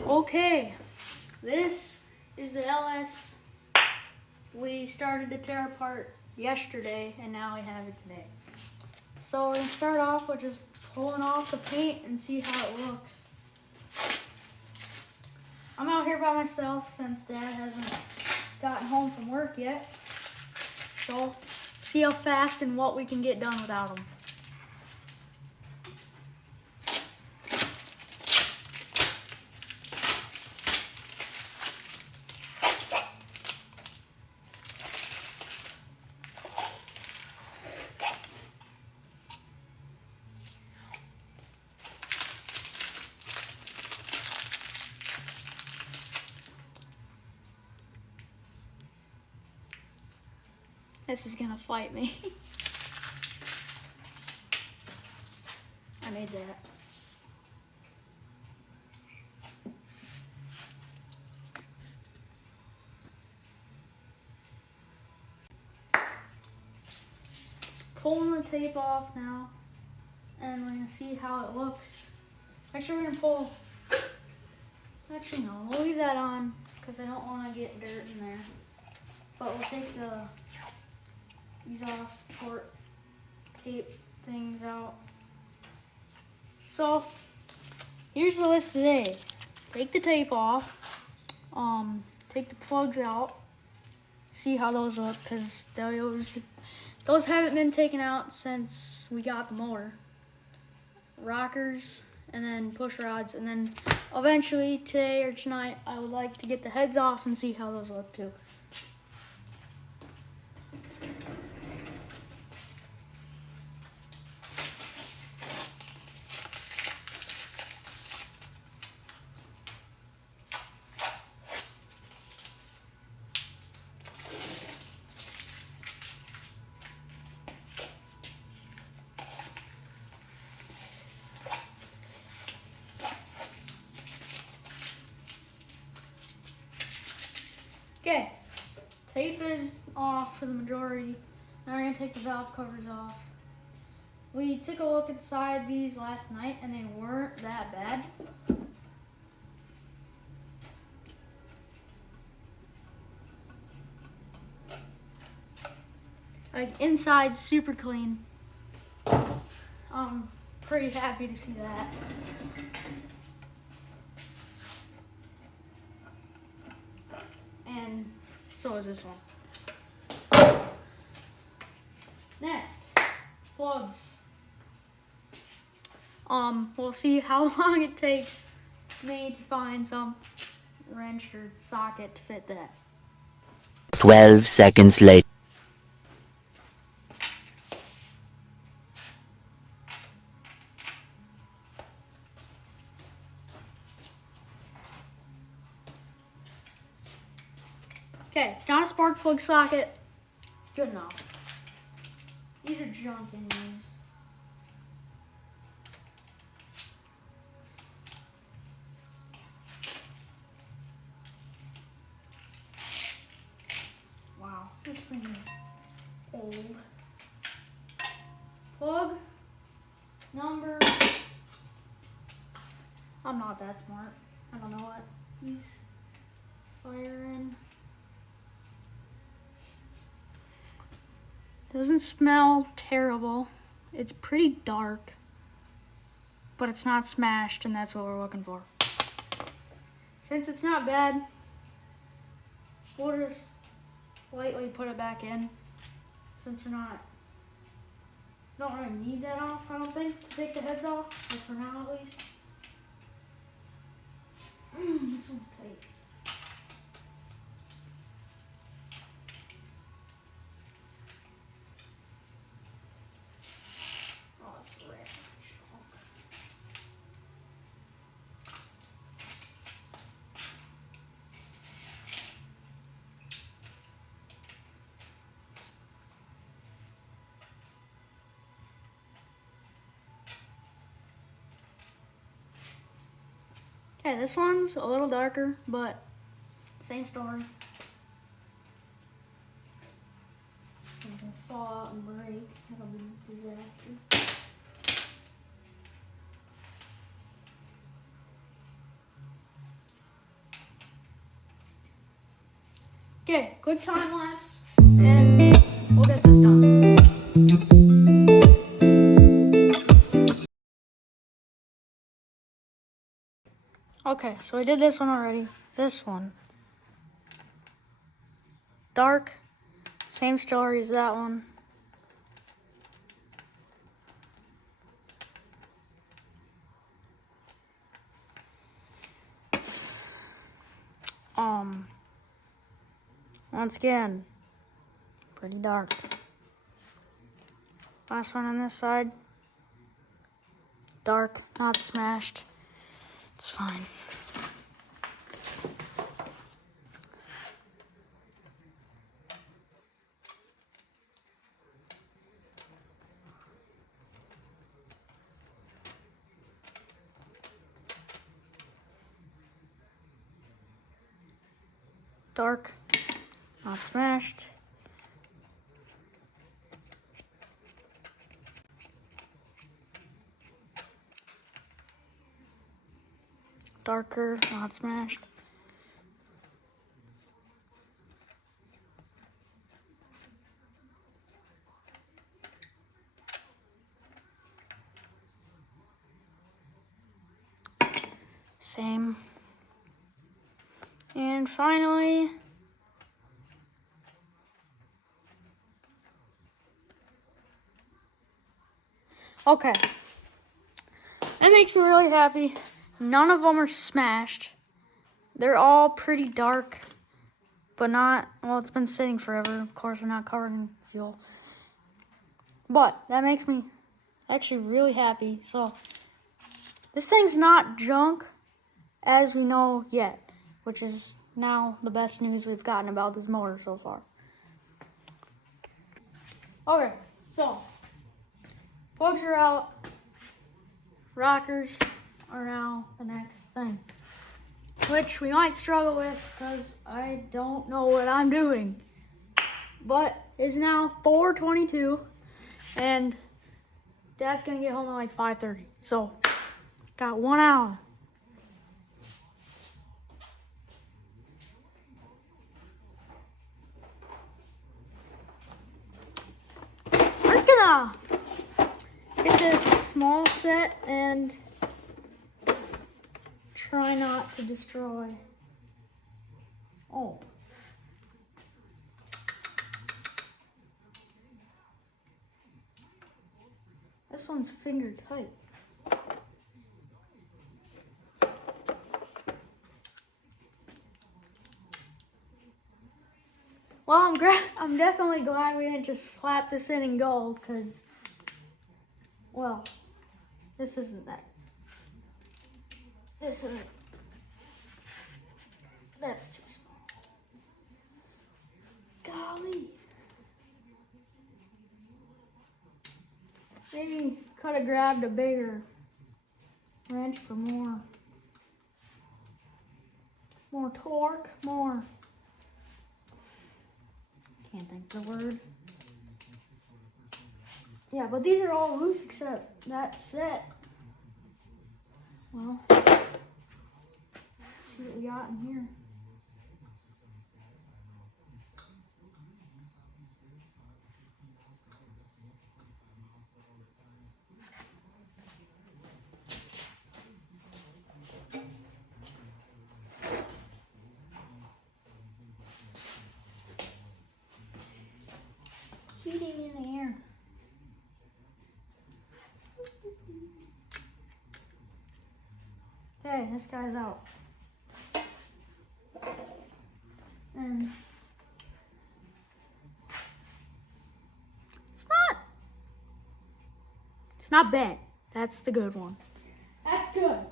Okay, this is the LS we started to tear apart yesterday, and now we have it today. So we're gonna start off with just pulling off the paint and see how it looks. I'm out here by myself since Dad hasn't gotten home from work yet. So see how fast and what we can get done without him. This is gonna fight me. I made that. Just pulling the tape off now, and we're gonna see how it looks. Actually, we're gonna pull. Actually, no, we'll leave that on because I don't want to get dirt in there. But we'll take the exhaust port tape things out. So here's the list today. Take the tape off, take the plugs out, see how those look, because those haven't been taken out since we got the motor. Rockers and then push rods, and then eventually today or tonight I would like to get the heads off and see how those look too. Okay, tape is off for the majority. Now we're gonna take the valve covers off. We took a look inside these last night and they weren't that bad. Like, inside's super clean. I'm pretty happy to see that. And so is this one. Next, plugs. We'll see how long it takes me to find some wrench or socket to fit that. 12 seconds later. Okay, it's not a spark plug socket. It's good enough. These are junk anyways. Wow, this thing is old. Plug number. I'm not that smart. I don't know what he's firing. Doesn't smell terrible. It's pretty dark, but it's not smashed, and that's what we're looking for. Since it's not bad, we'll just lightly put it back in, since we're don't really need that off, I don't think, to take the heads off, but for now at least. This one's tight. Okay, this one's a little darker, but same story. It can fall out and break. That'll be a disaster. Okay, quick time lapse, and we'll get this done. Okay, so I did this one already. This one. Dark. Same story as that one. Once again, pretty dark. Last one on this side. Dark, not smashed. It's fine. Dark, not smashed. Darker, not smashed. Same. And finally, okay. That makes me really happy. None of them are smashed. They're all pretty dark, but not, well, it's been sitting forever. Of course, we're not covered in fuel. But that makes me actually really happy. So, this thing's not junk, as we know yet, which is now the best news we've gotten about this motor so far. Okay, so, plugs are out. Rockers are now the next thing, which we might struggle with because I don't know what I'm doing. But it's now 4:22, and Dad's gonna get home at like 5:30. So, got 1 hour. I'm just gonna get this small set and try not to destroy. Oh. This one's finger tight. Well, I'm definitely glad we didn't just slap this in gold, because, well, this isn't that. This isn't. That's too small. Golly. Maybe could have grabbed a bigger wrench for more torque, more. Can't think of the word. Yeah, but these are all loose except that set. Well, let's see what we got in here. Heating in the air. Okay, this guy's out. And it's not bad. That's the good one. That's good.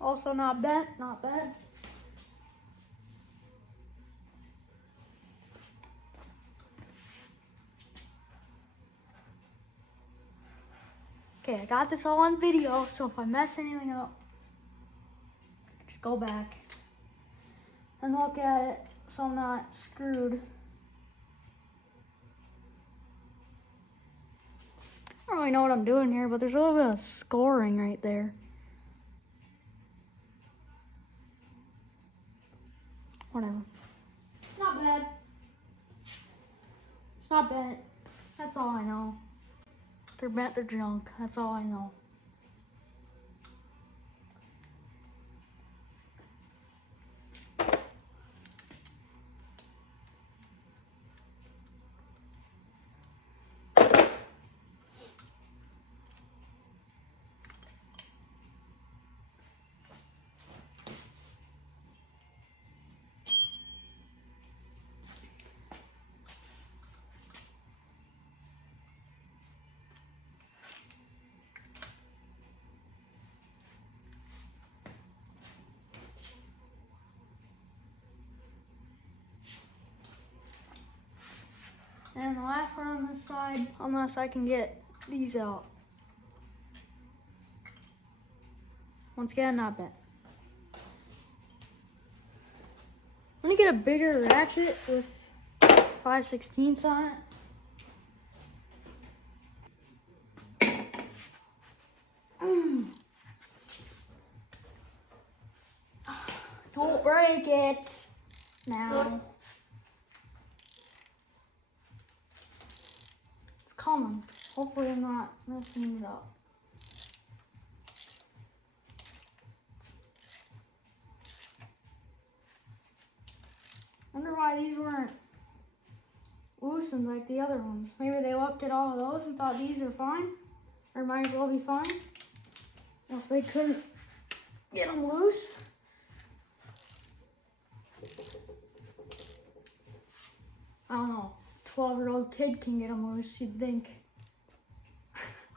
Also not bad, not bad. Okay, I got this all on video, so if I mess anything up, just go back. and look at it so I'm not screwed. I don't really know what I'm doing here, but there's a little bit of scoring right there. Whatever. It's not bad. It's not bent. That's all I know. If they're bent, they're junk. That's all I know. And the last one on this side, unless I can get these out. Once again, not bent. I'm gonna get a bigger ratchet with 5/16 on it. Don't break it now. It's coming. Hopefully I'm not messing it up. Wonder why these weren't loosened like the other ones. Maybe they looked at all of those and thought these are fine, or might as well be fine. If they couldn't get them loose. I don't know. 12-year-old kid can get them loose. You'd think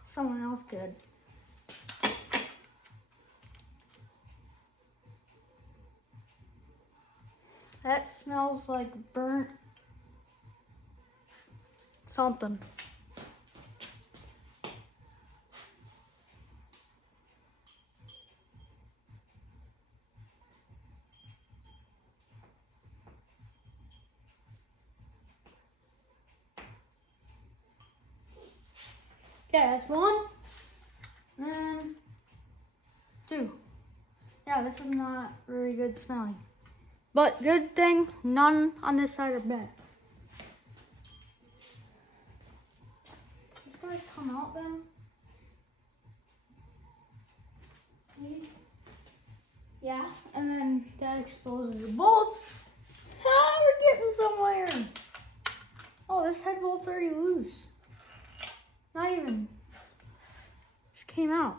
someone else could. That smells like burnt something. Okay, that's one. And two. Yeah, this is not very good smelling. But good thing, none on this side are bent. This guy come out then? Maybe? Yeah, and then that exposes the bolts. Ah, we're getting somewhere. Oh, this head bolt's already loose. Not even. Just came out.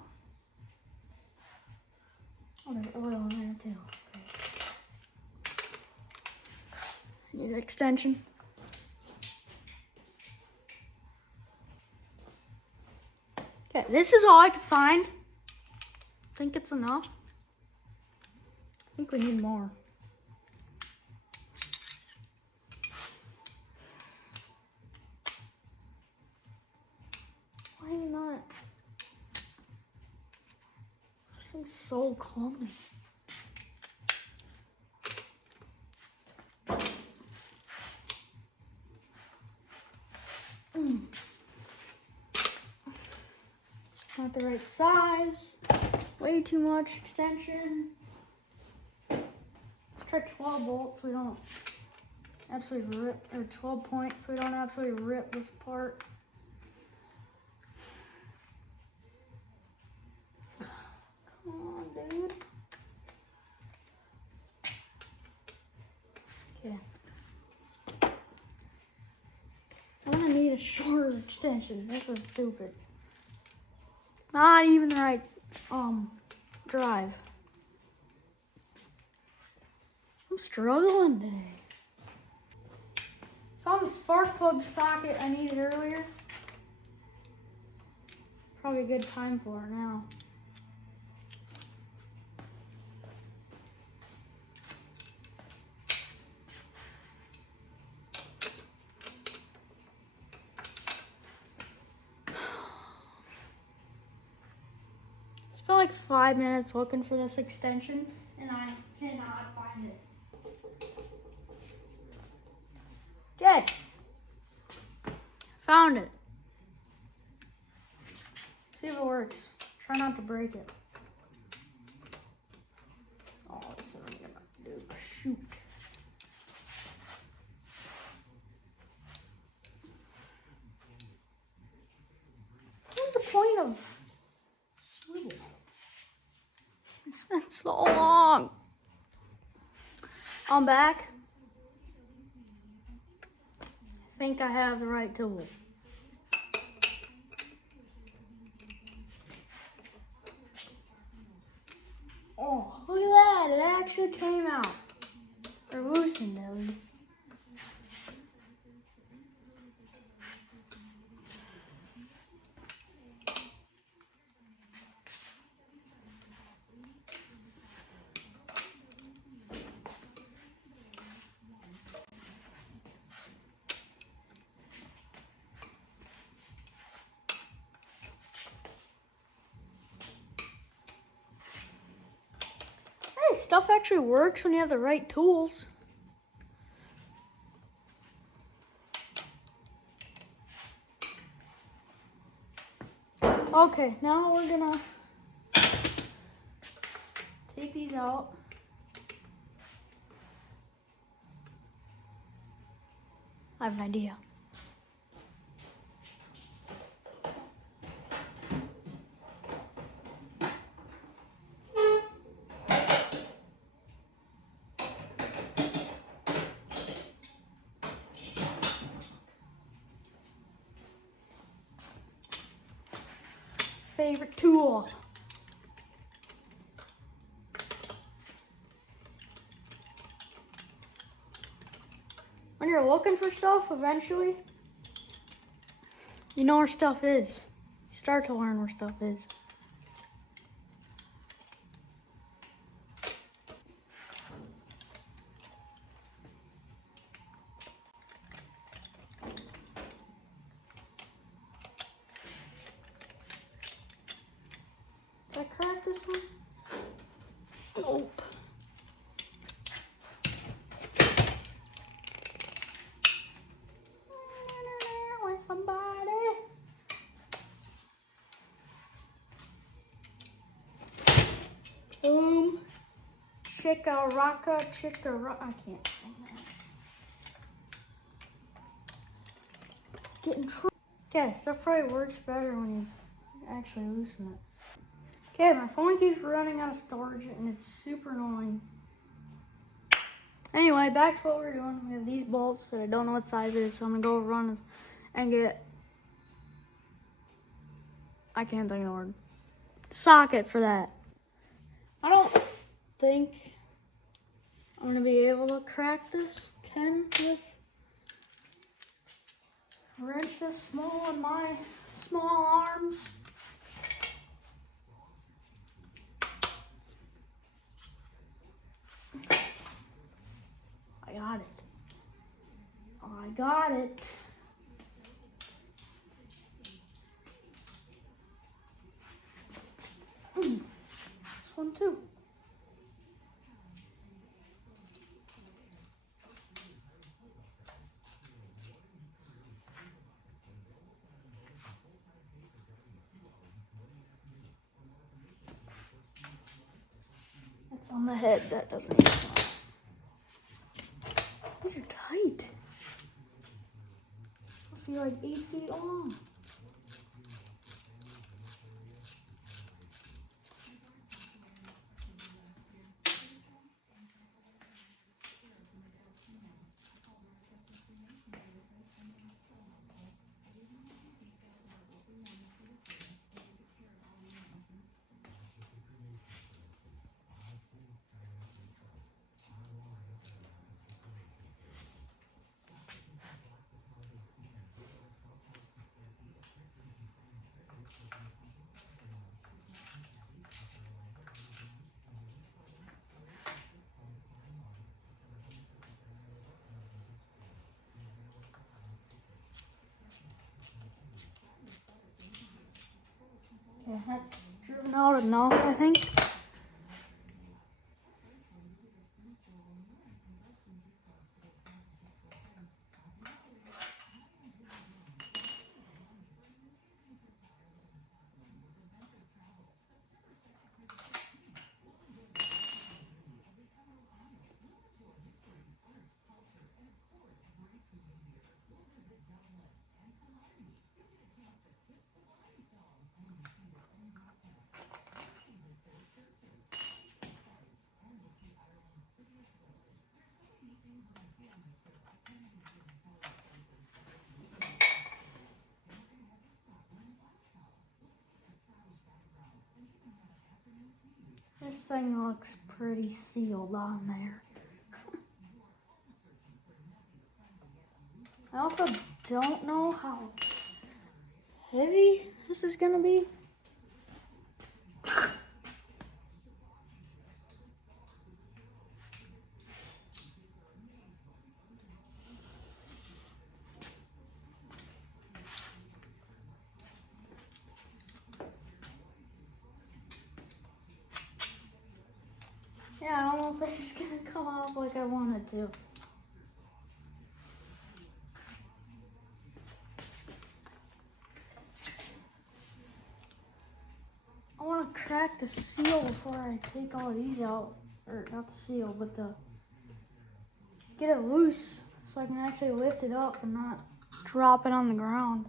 Oh, there's oil in there too. Need an extension. Okay, this is all I could find. Think it's enough? I think we need more. Why is it not? This thing's so clumsy. Not the right size. Way too much extension. Let's try 12 bolts so we don't absolutely rip, or 12 points so we don't absolutely rip this apart. Come on, dude. Okay. I'm gonna need a shorter extension. This is stupid. Not even the right drive. I'm struggling today. Found the spark plug socket I needed earlier. Probably a good time for it now. Spent like 5 minutes looking for this extension and I cannot find it. Found it. See if it works. Try not to break it. Oh, this is what I'm gonna do. Shoot. What's the point of swivel? It's been so long. I'm back. I think I have the right tool. Oh, look at that. It actually came out. Or loosened at least. Hey, stuff actually works when you have the right tools. Okay, now we're gonna take these out. I have an idea. Favorite tool. When you're looking for stuff, eventually, you know where stuff is. You start to learn where stuff is. Did I crack this one? Nope. With somebody. Boom. Chicka rocka, chicka rock. I can't sing that. Getting true. Okay, stuff probably works better when you actually loosen it. Okay, my phone keeps running out of storage and it's super annoying. Anyway, back to what we're doing. We have these bolts that I don't know what size it is, so I'm gonna go run and get, I can't think of the word, socket for that. I don't think I'm gonna be able to crack this 10 with a wrench this small on my small arms. I got it. I got it. This one too. That's on the head. That doesn't even count. These are tight. I feel like 8 feet long. Okay, that's driven out enough, I think. This thing looks pretty sealed on there. I also don't know how heavy this is gonna be. Yeah, I don't know if this is gonna come off like I want it to. I want to crack the seal before I take all these out. Or not the seal, but get it loose so I can actually lift it up and not drop it on the ground.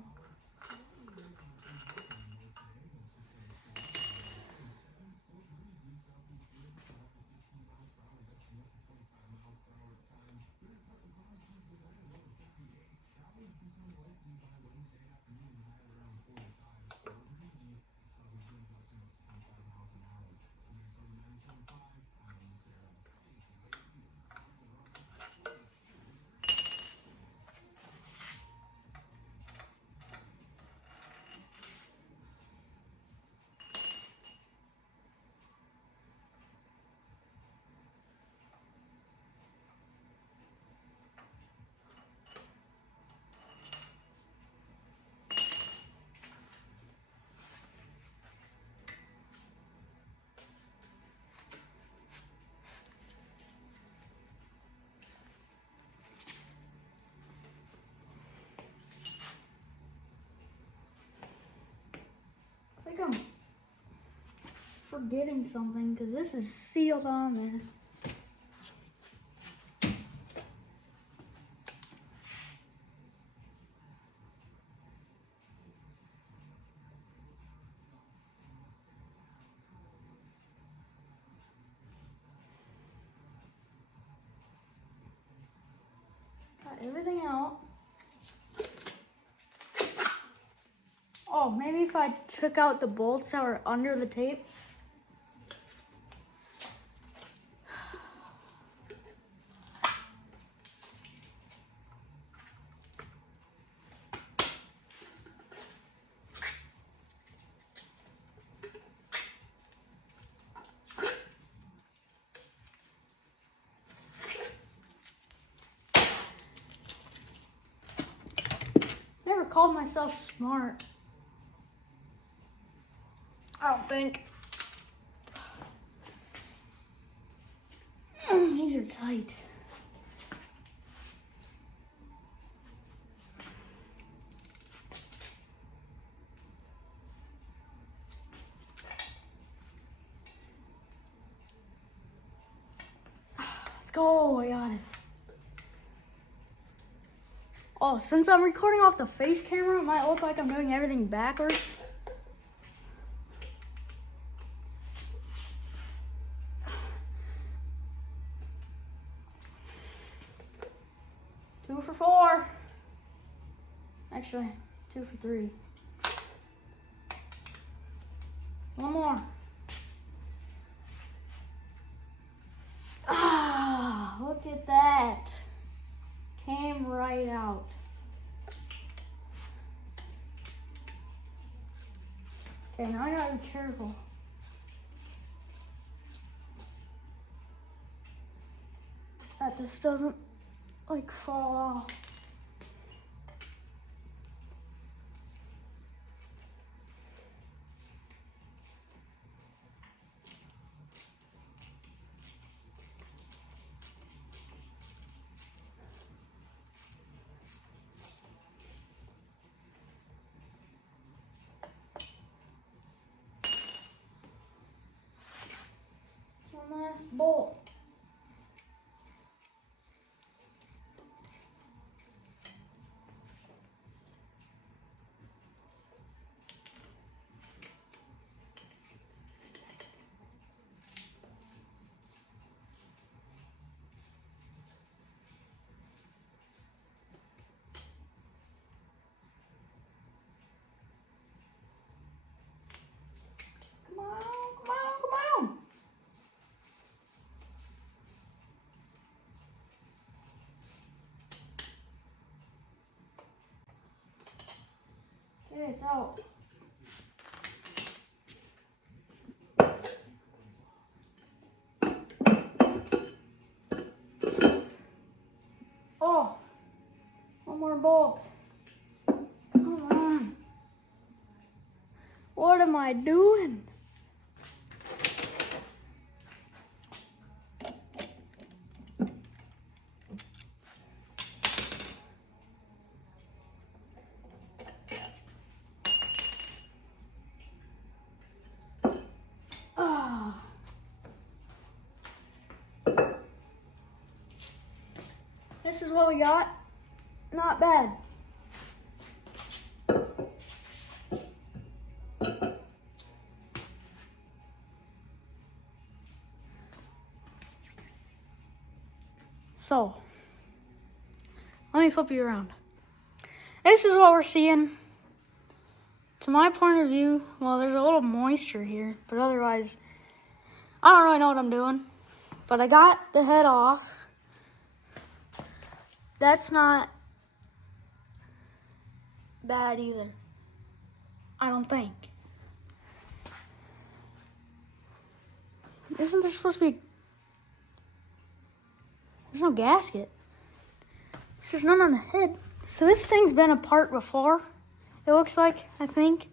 It's like I'm forgetting something because this is sealed on there. Got everything out. Oh, maybe if I took out the bolts that were under the tape. Never called myself smart. I don't think. These are tight. Let's go, I got it. Oh, since I'm recording off the face camera, it might look like I'm doing everything backwards. Two for 4. Actually, 2 for 3. One more. Ah, look at that. Came right out. Okay, now I gotta be careful. That this doesn't like fall off. One last bolt. Come on, come on, come on. What am I doing? This is what we got. Not bad. So, let me flip you around. This is what we're seeing. To my point of view, well, there's a little moisture here, but otherwise, I don't really know what I'm doing. But I got the head off. That's not bad either. I don't think. Isn't there supposed to be... There's no gasket. There's just none on the head. So this thing's been apart before. It looks like, I think.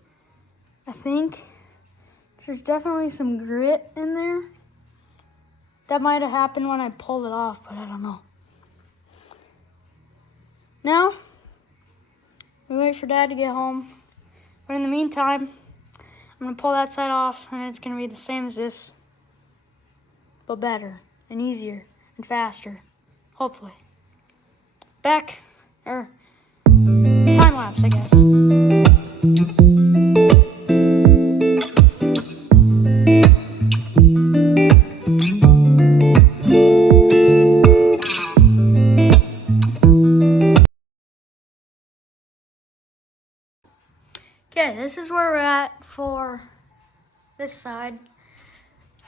There's definitely some grit in there. That might have happened when I pulled it off, but I don't know. Now, we wait for Dad to get home. But in the meantime, I'm gonna pull that side off and it's gonna be the same as this, but better and easier and faster, hopefully. Time lapse, I guess. Okay, this is where we're at for this side.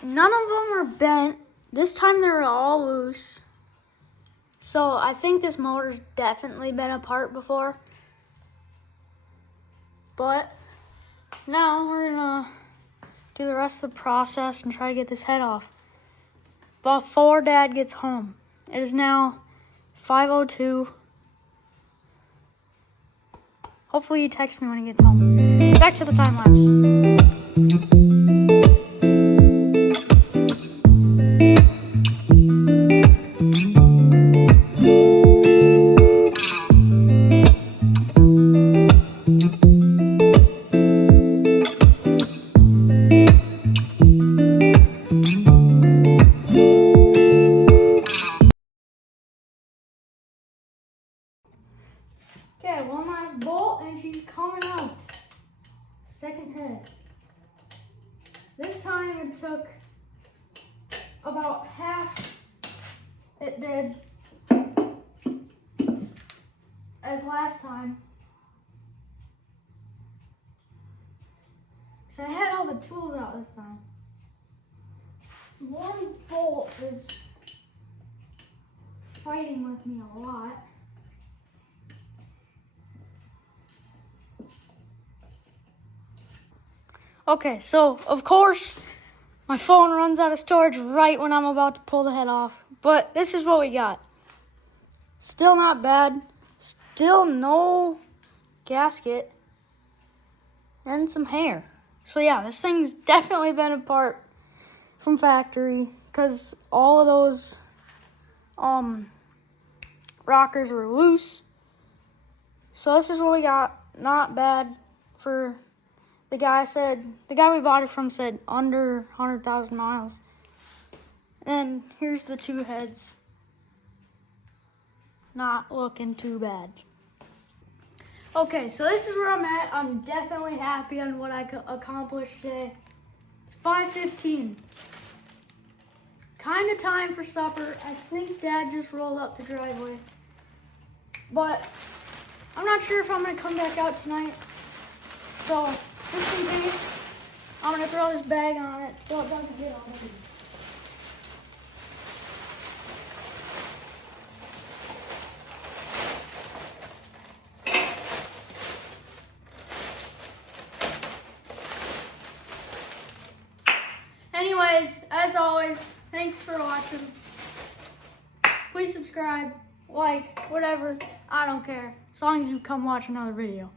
None of them are bent. This time they were all loose. So I think this motor's definitely been apart before. But now we're gonna do the rest of the process and try to get this head off before Dad gets home. It is now 5:02. Hopefully he texts me when he gets home. Back to the time lapse. Okay, one last bolt and she's coming out. Second head. This time it took about half it did as last time. So I had all the tools out this time. One bolt is fighting with me a lot. Okay, so of course my phone runs out of storage right when I'm about to pull the head off. But this is what we got. Still not bad. Still no gasket. And some hair. So yeah, this thing's definitely been apart from factory because all of those rockers were loose. So this is what we got. Not bad for... The guy we bought it from said under 100,000 miles. And here's the two heads. Not looking too bad. Okay, so this is where I'm at. I'm definitely happy on what I accomplished today. It's 5:15. Kind of time for supper. I think Dad just rolled up the driveway. But I'm not sure if I'm going to come back out tonight. So... just in case, I'm going to throw this bag on it so it doesn't get on me. Anyways, as always, thanks for watching. Please subscribe, like, whatever. I don't care. As long as you come watch another video.